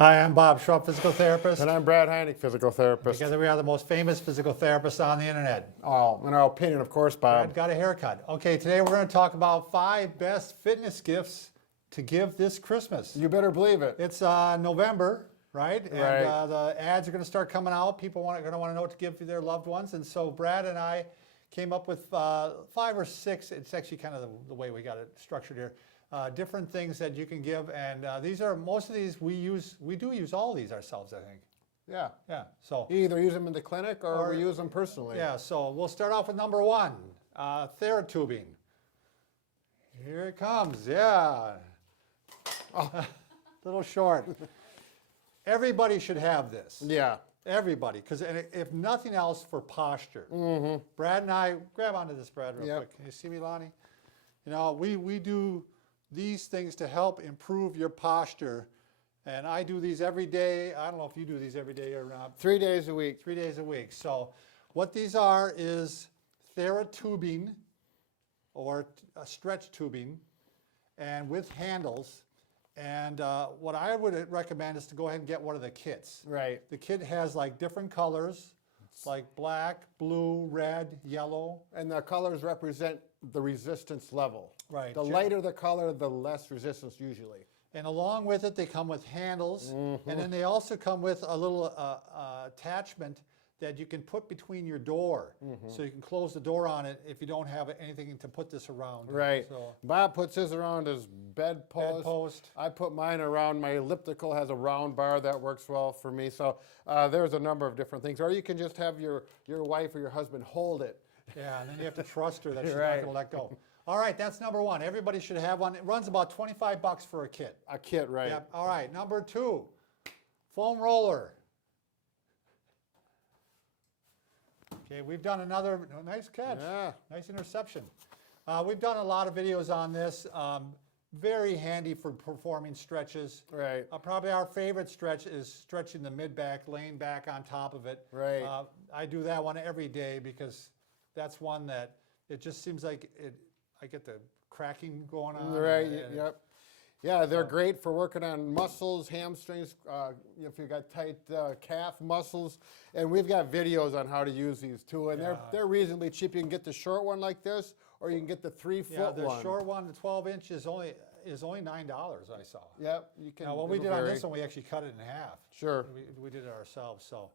Hi, I'm Bob Schrupp, physical therapist. And I'm Brad Heineck, physical therapist. Together we are the most famous physical therapists on the internet. Oh, in our opinion, of course, Bob. Brad got a haircut. Okay, today we're going to talk about 5 best fitness gifts to give this Christmas. You better believe it. It's November, right? And Right. the ads are going to start coming out. People are going to want to know what to give their loved ones. And so Brad and I came up with 5 or 6. It's actually kind of the way we got it structured here. Different things that you can give, and these are most of these we do use all of these ourselves, I think. Yeah. Yeah. So You either use them in the clinic or we use them personally. yeah. So we'll start off with number 1, TheraTubing. Here it comes. Yeah. Oh. Little short. Everybody should have this. Yeah. Everybody, because if nothing else, for posture. Mm-hmm. Brad and I, grab onto this, Brad, real quick. Can you see me, Lonnie? You know, we do these things to help improve your posture, and I do these every day. I don't know if you do these every day or not. 3 days a week. 3 days a week. So what these are is TheraTubing, or stretch tubing, and with handles. And what I would recommend is to go ahead and get one of the kits. Right. The kit has like different colors, like black, blue, red, yellow. And the colors represent the resistance level. Right. The lighter the color, the less resistance usually. And along with it, they come with handles, and then they also come with a little attachment that you can put between your door, so you can close the door on it if you don't have anything to put this around. Right. So, Bob puts his around his bedpost. bedpost. I put mine around my elliptical, has a round bar that works well for me. So there's a number of different things. Or you can just have your wife or your husband hold it. Yeah, and then you have to trust her that she's not Right. going to let go. All right, that's number 1. Everybody should have one. It runs about $25 for a kit. A kit, right. Yep. All right, number 2, foam roller. Okay, we've done another, nice catch. Yeah. Nice interception. We've done a lot of videos on this. Very handy for performing stretches. Right. Probably our favorite stretch is stretching the mid-back, laying back on top of it. Right. I do that one every day because that's one that it just seems like I get the cracking going on. Right, and yep. Yeah, they're great for working on muscles, hamstrings, if you've got tight calf muscles. And we've got videos on how to use these too. And they're reasonably cheap. You can get the short one like this, or you can get the 3-foot the one. short one, the 12 inch is only $9, I saw. Yep, you can. Now, what we it'll did on vary. this one, we actually cut it in half. Sure. We did it ourselves. So,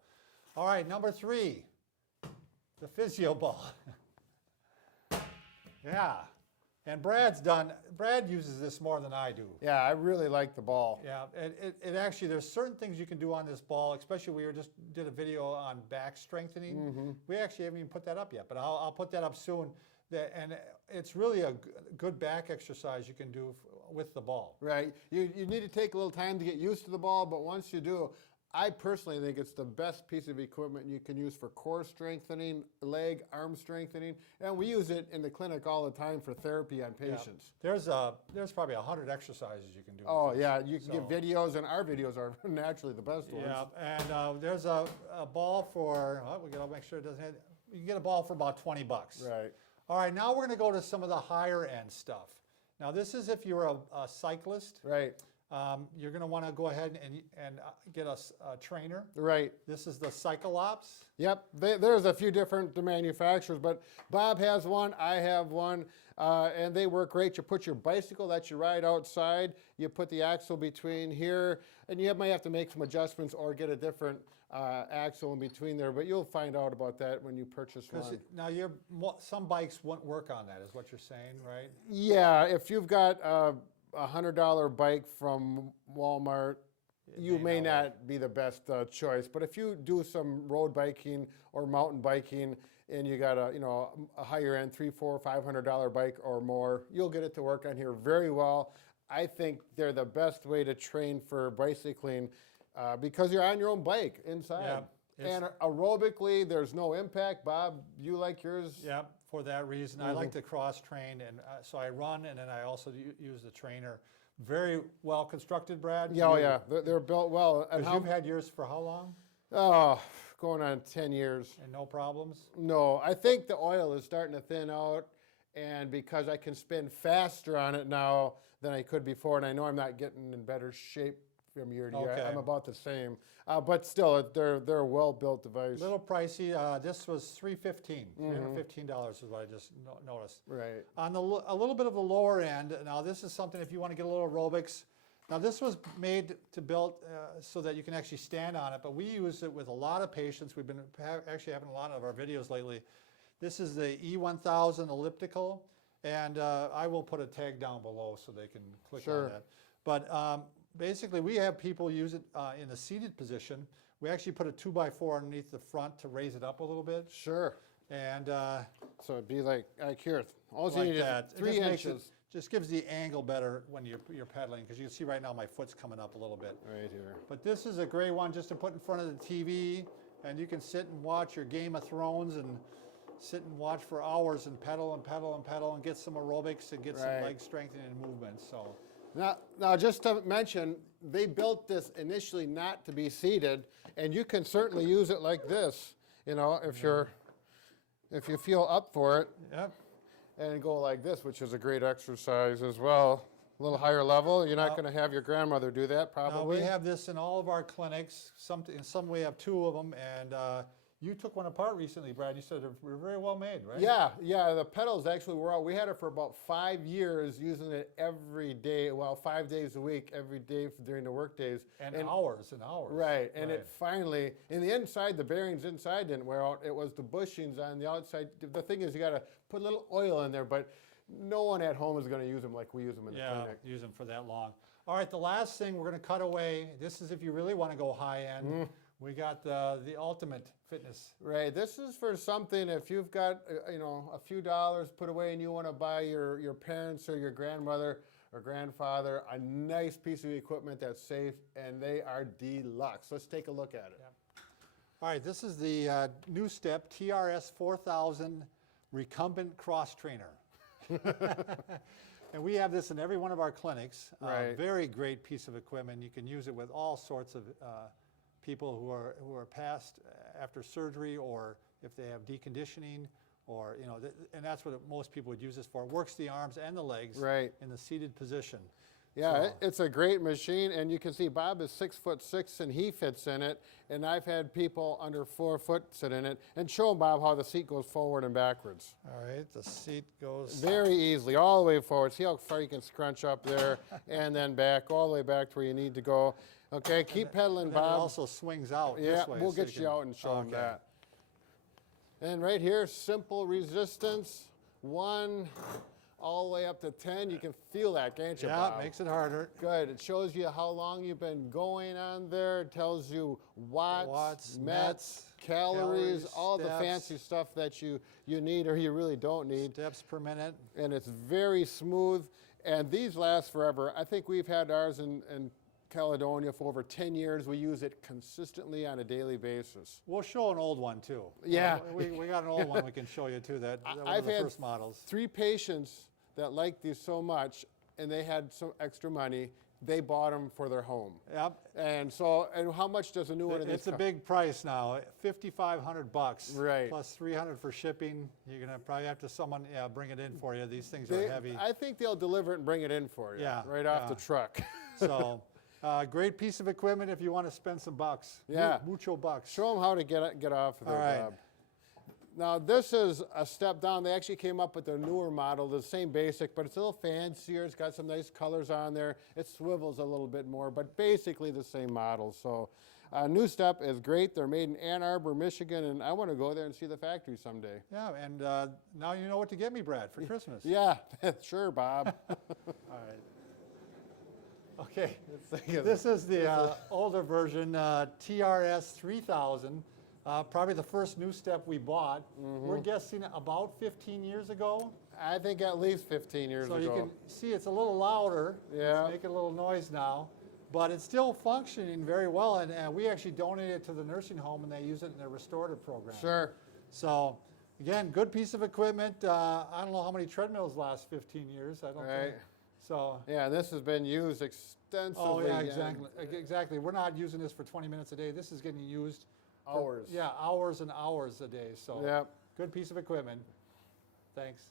all right, number 3, the physio ball. Yeah, and Brad uses this more than I do. Yeah, I really like the ball. Yeah, it actually, there's certain things you can do on this ball, especially we just did a video on back strengthening. We actually haven't even put that up yet, but I'll put that up soon. And it's really a good back exercise you can do with the ball. Right. You need to take a little time to get used to the ball, but once you do, I personally think it's the best piece of equipment you can use for core strengthening, leg, arm strengthening, and we use it in the clinic all the time for therapy on patients. Yeah. There's probably 100 exercises you can do. Oh yeah, you can get videos, and our videos are naturally the best ones. Yeah, and there's a ball for, we gotta make sure it doesn't hit, you can get a ball for about $20. Right. All right, now we're gonna go to some of the higher end stuff. Now this is if you're a cyclist. Right. You're going to want to go ahead and get a trainer. Right. This is the Cyclops. Yep, there's a few different manufacturers, but Bob has one, I have one, and they work great. You put your bicycle that you ride outside, you put the axle between here, and you might have to make some adjustments or get a different axle in between there, but you'll find out about that when you purchase one. Now, some bikes won't work on that, is what you're saying, right? Yeah, if you've got a $100 bike from Walmart, you may not be the best choice. But if you do some road biking or mountain biking, and you got a higher end $300, $400, $500 bike or more, you'll get it to work on here very well. I think they're the best way to train for bicycling because you're on your own bike inside. Yeah, and aerobically, there's no impact. Bob, you like yours? Yeah, for that reason. I like to cross train, and so I run, and then I also use the trainer. Very well constructed, Brad. Yeah, oh yeah, they're built well. And you've had yours for how long? Oh, going on 10 years. And no problems? No, I think the oil is starting to thin out, and because I can spin faster on it now than I could before, and I know I'm not getting in better shape from year to year. Okay. I'm about the same, but still, they're a well-built device. Little pricey. This was $315 is what I just noticed. Right. On a little bit of the lower end, now this is something if you want to get a little aerobics. Now this was made to build so that you can actually stand on it, but we use it with a lot of patients. We've been actually having a lot of our videos lately. This is the E1000 elliptical, and I will put a tag down below so they can click on that. But basically, we have people use it in a seated position. We actually put a 2x4 underneath the front to raise it up a little bit. Sure. And so it'd be like here. All you like need that. is 3 inches. Just gives the angle better when you're pedaling, because you can see right now my foot's coming up a little bit. Right here. But this is a great one just to put in front of the TV, and you can sit and watch your Game of Thrones and sit and watch for hours and pedal and pedal and pedal and get some aerobics and get some leg strengthening and movement. So now, just to mention, they built this initially not to be seated, and you can certainly use it like this. You know, if you feel up for it. Yep. And go like this, which is a great exercise as well. A little higher level. You're not going to have your grandmother do that, probably. We have this in all of our clinics. In some we have 2 of them, and you took one apart recently, Brad. You said they're very well made, right? Yeah. The pedals actually were out. We had it for about 5 years, using it every day. Well, 5 days a week, every day during the work days. And hours and hours. Right. And it finally, in the inside, the bearings inside didn't wear out. It was the bushings on the outside. The thing is, you got to put a little oil in there, but no one at home is going to use them like we use them in the clinic. Use them for that long. All right, the last thing we're going to cut away. This is if you really want to go high end. We got the ultimate fitness. Right. This is for something if you've got a few dollars put away and you want to buy your parents or your grandmother or grandfather a nice piece of equipment that's safe, and they are deluxe. Let's take a look at it. Yep. All right, this is the new step TRS 4000 recumbent cross trainer. And we have this in every one of our clinics. Very great piece of equipment. You can use it with all sorts of people who are passed after surgery, or if they have deconditioning, or and that's what most people would use this for. It works the arms and the legs in the seated position. Yeah, it's a great machine, and you can see Bob is 6'6" and he fits in it, and I've had people under 4 foot sit in it. And show them, Bob, how the seat goes forward and backwards. All right, the seat goes very easily, all the way forward. See how far you can scrunch up there, and then back, all the way back to where you need to go. Okay, keep pedaling, Bob. It also swings out this way. We'll get you out and show them that. And right here, simple resistance, 1 all the way up to 10. You can feel that, can't you, Bob? Yeah, it makes it harder. Good. It shows you how long you've been going on there. It tells you watts, mets, calories, all steps, the fancy stuff that you need or you really don't need. Steps per minute. And it's very smooth. And these last forever. I think we've had ours in Caledonia for over 10 years. We use it consistently on a daily basis. We'll show an old one too. Yeah. We got an old one we can show you too. That one of the first models. 3 patients that liked these so much, and they had some extra money. They bought them for their home. Yep. And how much does a new one of these cost? It's a big price now, $5,500. Right. Plus $300 for shipping. You're gonna probably have to bring it in for you. These things are heavy. I think they'll deliver it and bring it in for you. Yeah. Right off the truck. So. Great piece of equipment if you want to spend some bucks. Yeah. Mucho bucks. Show them how to get off of there, All right. Bob. Now, this is a step down. They actually came up with a newer model, the same basic, but it's a little fancier. It's got some nice colors on there. It swivels a little bit more, but basically the same model. So, new step is great. They're made in Ann Arbor, Michigan, and I want to go there and see the factory someday. Yeah, and now you know what to get me, Brad, for Christmas. Yeah, sure, Bob. All right. Okay, this is the older version, TRS 3000, probably the first new step we bought. We're guessing about 15 years ago. I think at least 15 years ago. So you can see it's a little louder. Yeah. It's making a little noise now, but it's still functioning very well, and we actually donated it to the nursing home, and they use it in their restorative program. Sure. So, again, good piece of equipment. I don't know how many treadmills last 15 years. I don't think. So yeah, this has been used extensively. Oh yeah, exactly. Exactly. We're not using this for 20 minutes a day. This is getting used hours. For, hours and hours a day. So yep. Good piece of equipment. Thanks.